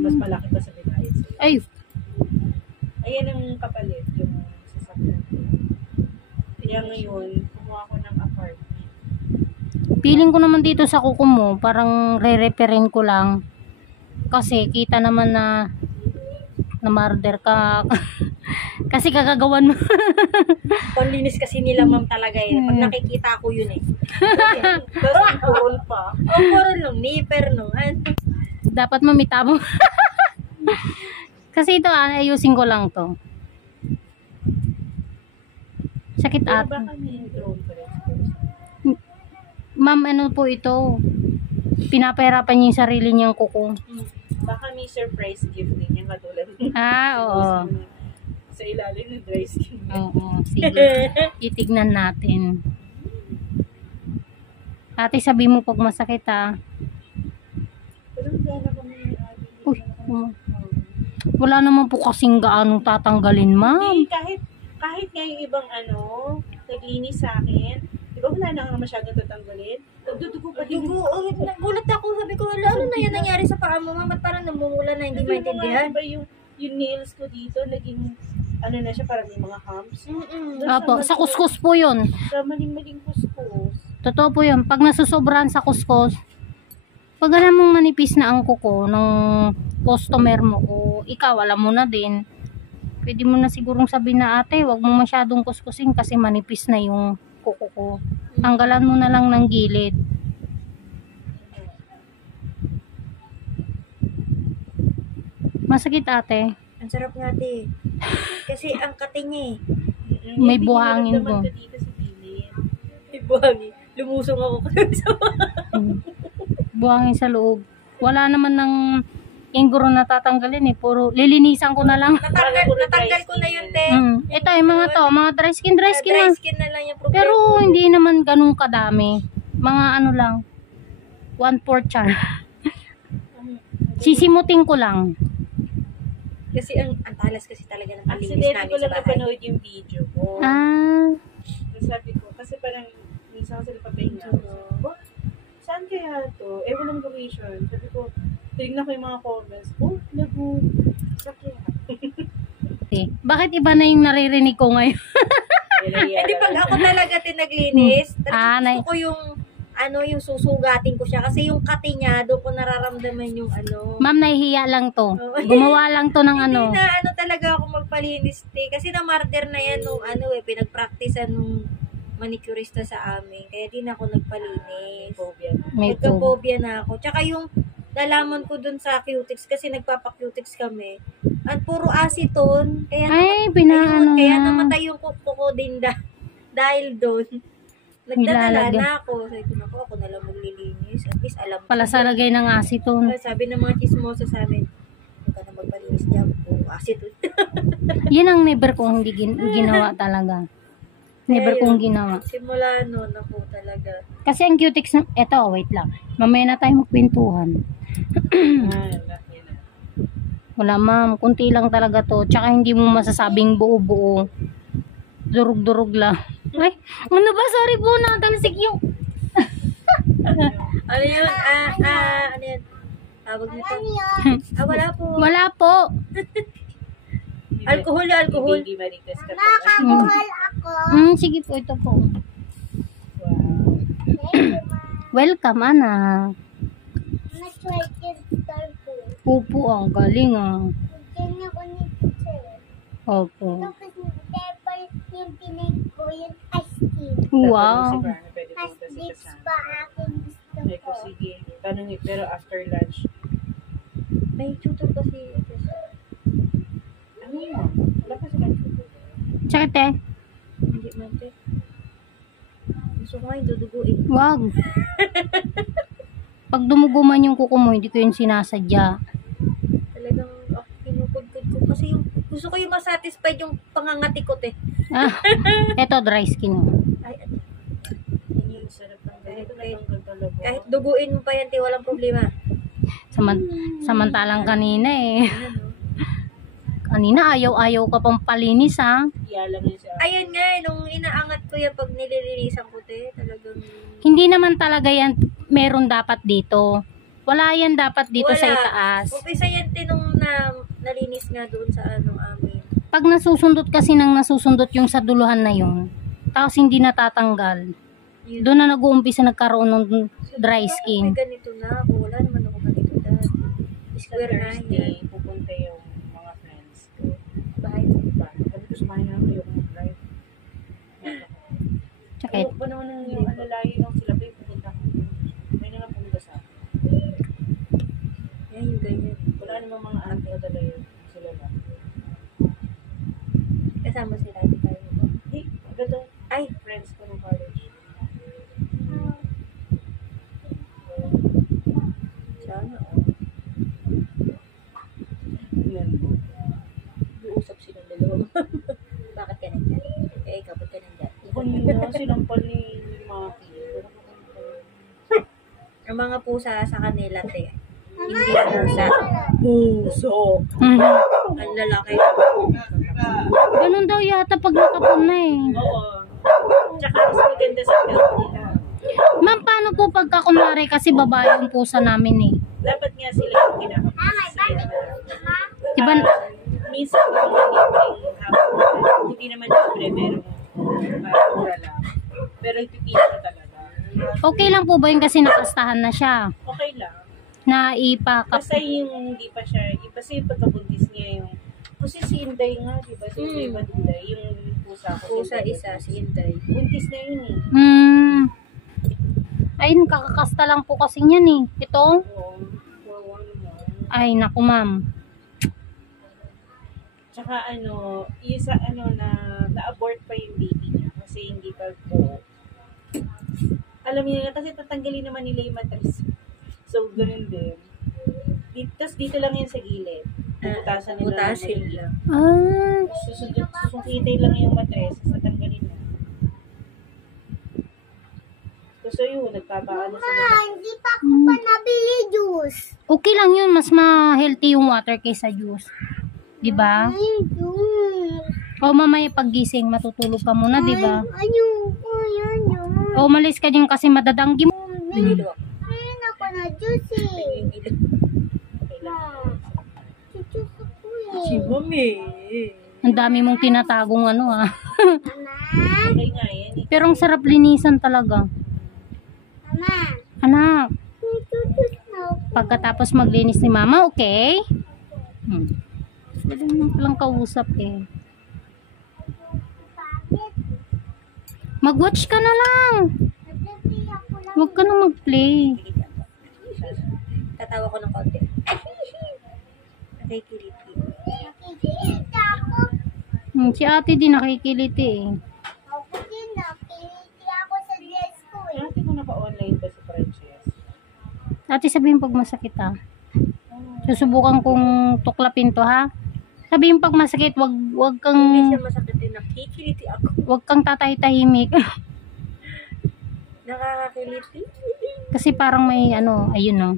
Mas malaki pa sa binayad sa'yo. Ay, Ayan ang kapalit, yung sasakyan ko. Kaya ngayon, kumuha ko ng apartment. feeling ko naman dito sa kuko mo, parang re-referin ko lang. Kasi kita naman na murder ka. Kasi kagagawan mo. Panlinis kasi nila ma'am talaga eh. Pag nakikita ko yun eh. Tapos ang kurol pa. Oh, puro nung nipper nung Dapat mamita mo. Kasi ito, ayusin ko lang to. Sakit Pero at. baka may drone pa rin. Ma'am, ano po ito? Pinapahirapan niya yung sarili niyang kuko. Baka may surprise gift din yung katulad. Oo. Sa ilalim ng dry skin. Oo, sige. Itignan natin. Ate, sabi mo pag masakit ha. Pero wala kami yung Uy, wala naman po kasing gaanong tatanggalin, ma'am. Hindi, kahit nga yung ibang naglinis sa akin, di ba wala na nga masyadong tatanggalin? Nagdudugo pa din. Dugo, nagulat ako. Sabi ko, ano na yan nangyari sa paa mo ma'am? Ba't parang namumula na hindi maintindihan? Diba yung nails ko dito, naging, na siya, parang may mga humps. Opo, sa kuskus po yun. Sa maling-maling kuskus. Totoo po yun. Pag nasusobran sa kuskus, pag alam mong manipis na ang kuko ng customer mo o ikaw, alam mo na din, pwede mo na sigurong sabihin na ate, wag mo masyadong kuskusin kasi manipis na yung kuko ko. Tanggalan mo na lang ng gilid. Masakit ate. Ang sarap nga ate. Kasi ang kate niya eh. May buhangin ko. ko. Dito sa gilid. May buhangin. Lumusong ako kasi sa Buhangin sa loob. Wala naman ng inguro na tatanggalin eh. Puro lilinisan ko na lang. Natanggal ko na yun, te. Ito yung mga to, mga dry skin Dry lang. skin na lang yung problema. Pero hindi naman ganun kadami. Mga ano lang. 1/4 char. Sisimutin ko lang. Kasi ang talas kasi talaga ng palinis Accident namin ko sa lang bahay. napanood yung video ko. Sabi ko, kasi parang minsan kasi napapahinga ako. Saan kaya to? Walang location. Sabi ko, tignan ko yung mga comments. Oh, sakya. Okay. Bakit iba na yung naririnig ko ngayon? Hindi pag ako talaga tinaglinis, Nay. gusto ko yung susugatin ko siya. Kasi yung kati niya, doon ko nararamdaman yung Ma'am, nahihiya lang to. Gumawa lang to ng Hindi na talaga ako magpalinis, te. Kasi na-martyr na yan nung pinag-practice nung manicurista sa amin. Kaya di na ako nagpalinis. Nagka-phobia na ako. Tsaka yung nalaman ko dun sa cutics, kasi nagpapa-cutics kami. At puro acetone. Kaya kaya namatay yung kuko ko din dahil doon. Nagdadala na ako. Sabi ko, ako na lang maglilinis. At least alam ko. Pala sa lagay ng acetone. Sabi ng mga chismosa sa amin, huwag ka na magpalinis niya. Puro acetone. Yan ang never kong hindi ginawa talaga. Never kong ginawa. Simula noon ako talaga. Kasi ang cutics, eto, wait lang. Mamaya na tayo magpintuhan. Wala ma'am, kunti lang talaga to. Tsaka hindi mo masasabing buo-buo. Durug-durug lang. Ay, ano ba? Sorry po, natalsik yung... Ano yun? Ano yun? Tawag nito? Wala po. Wala po. Alcohol. Baby Marites ka Nakakuhal ako. Sige po, ito po. Welcome, anak. Nag-twerking star ko. Opo, ang galing Ganyan ko ni teacher. Opo. Tapos pepper yung tinake ko, yung ice cream. Wow. Mas dips pa akin gusto Ay, ko. sige. Tanong pero after lunch. May tutor kasi. Ano yun? Wala pa sila tutor. Tsaka te, Hindi man, te. Gusto ko ngayon duduguin. wag. Pag dumugo man yung kuko mo, hindi ko yun sinasadya. Talagang kinukudkud ko. Kasi gusto ko yung masatisfied yung pangangatikot eh. Eto, dry skin. Ay, Yung sarap ng ganito natanggal talaga. kahit duguin mo pa yan, te, walang problema. Samantalang kanina Kanina ayaw ka pang palinis Iyalang yun siya. Ayan nga, nung inaangat ko yan pag nililinisan ko, te, talagang... Hindi naman talaga yan meron dapat dito. Wala yan dapat dito sa Wala. itaas. Umpisa yan tinong nalinis nga doon sa amin. Pag nasusundot kasi nang nasusundot yung sa duluhan na yun, tapos hindi natatanggal, Yun. doon na nag-uumpisa nagkaroon ng dry May skin. ganito na ako. Wala naman ako ganito dati. Sa Square nga Thursday, yan. pupunta yung mga friends ko. Bahay. Diba? Sabi ko, sumahin na kayo kung mag-drive. Tsaka, Ayoko pa naman yung alalayo nung sila pa yung pupunta ko. May na lang pumunta sa akin. Yan yung ganyan. Wala namang mga anak na talaga yun. Sila lang. Kasama sila. Di tayo. Hindi, agad Ay, friends ko nung college. sana. Yan. Uusap silang dalawa. Bakit ka nandyan? Eh, ikaw, ba't ka nandyan? Kanina, sinampal ni Maki. Ang mga pusa sa kanila, te. Hindi pusa. Puso! Ang lalaki. ganun daw yata pag nakapon na eh. Oo. Tsaka mas maganda sa health nila. Ma'am, paano po pagka kunwari kasi babae yung pusa namin eh? Dapat nga sila yung kinakapos. Diba, Minsan yung mga libreng hapon, hindi naman libre, pero mura lang. Pero ipipili ko talaga. okay lang po ba yun kasi nakastahan na siya? Okay lang. Na ipakap. Basta yung hindi pa siya, basta yung pagkabuntis niya yung, kasi si Inday nga, di ba? Si Inday Badulay, yung pusa ko. Pusa isa, si Inday. Buntis na yun eh. Ayun, kakakasta lang po kasi yan eh. Ito? Oo. Wawa naman. Ay, naku ma'am. Tsaka yung sa na-abort pa yung baby niya kasi hindi pa po. Alam niyo na kasi tatanggalin naman nila yung mattress. So, ganun din. Tapos dito lang yan sa gilid. Bubutasan nila. Butasin lang. Ah, Susungkitin lang yung mattress. Tatanggalin na. So yun, nagpapaano sa mga. Hindi pa ako pa nabili juice. okay lang yun. Mas ma-healthy yung water kaysa juice. Diba? Ay, juice. O mamaya paggising, matutulog ka muna, diba? Ayoko, yan yun. O umalis ka din kasi madadanggi mo. Binilo ako. Ayun ako na juice eh. Okay lang. Juice ako Si eh. Mami. Ang dami mong tinatagong Mama, Okay nga yan eh. Pero ang sarap linisan talaga. mama. Anak, May juice na ako. pagkatapos maglinis ni mama, okay? Pwede mo palang kausap eh. Bakit? Mag-watch ka na lang. Nag-play ako lang. Huwag ka na mag-play. Tatawa ko ng konti. Nakikiliti. Nakikita ako. Si ate din nakikiliti eh. Ako din, nakikita ako sa dress ko eh. Dati ko naka-online pa si Frances. Ate sabihin pag masakit ha. Susubukan kong tuklapin to ha. Sabihin pag masakit, wag kang Hindi siya masakit din. Nakikiliti ako. wag kang tatay-tahimik. Nakakakiliti. Kasi parang may ayun no.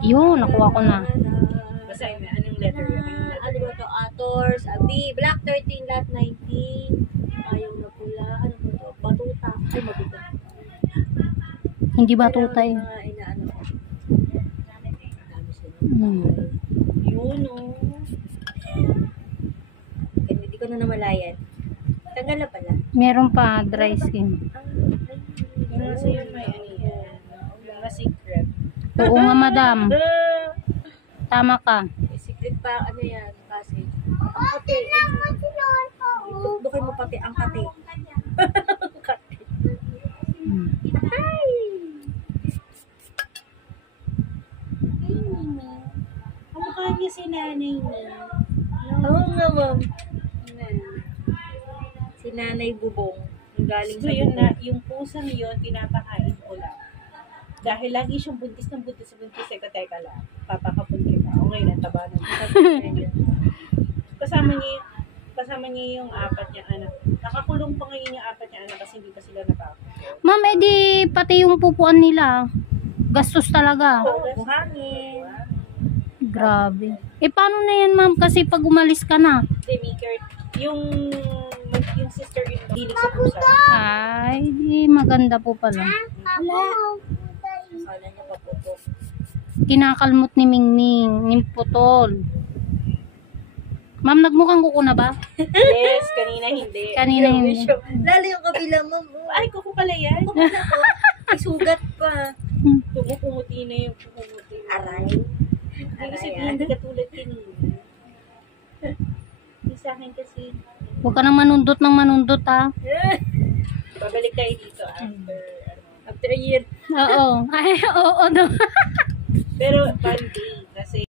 Yun, nakuha ko na. Basta anong letter yun? Ano ba to? Ators, Abi, Black 13, Lot 19. Ayaw na pula. Ano ba to? Batuta. Ay, mabuta. Hindi ba tutay? Mga inaano ko. Dami sila. Yun oh. Kaya hindi ko na namalayan. Tagal na pala. Meron pa dry skin. Yung nasa yun may yan. Yung mga secret. Oo nga madam. Tama ka. May secret pa, ano yan, kasi. Ate lang mo sinuon ko. Tukbukin mo pati ang kati. Kamukha niya si nanay niya. Oo nga, ma'am. Si Nanay Bubong. Yung galing So sa yun bubong. na, yung pusang yun, pinapakain ko lang. Dahil lagi siyang buntis ng buntis, teka lang. Papakapun kita. O ngayon, ang taba ng kasama niya yung apat niya anak. Nakakulong pa ngayon yung apat niya anak kasi hindi pa sila natakot. Ma'am, edi pati yung pupuan nila. Gastos talaga. Buhangin. Grabe. Paano na yan ma'am? Kasi pag umalis ka na. Demiker, yung sister-in-law, hilig sa pusa. Ay, di maganda po pala. Ako. Kala niya paputok. kinakalmot ni Mingming, ni Putol. Ma'am, nagmukhang kuko na ba? Yes, kanina hindi. Kanina hindi. Lalo yung kabila mo. Ay, kuko pala yan. May sugat pa. Pumuti na yung pumuti. Aray. Hindi kasi hindi katulad kanina. Hindi sa akin kasi. Huwag ka nang manundot ha. Babalik tayo dito after a year. Oo. Ay, oo, no. Pero, bonding.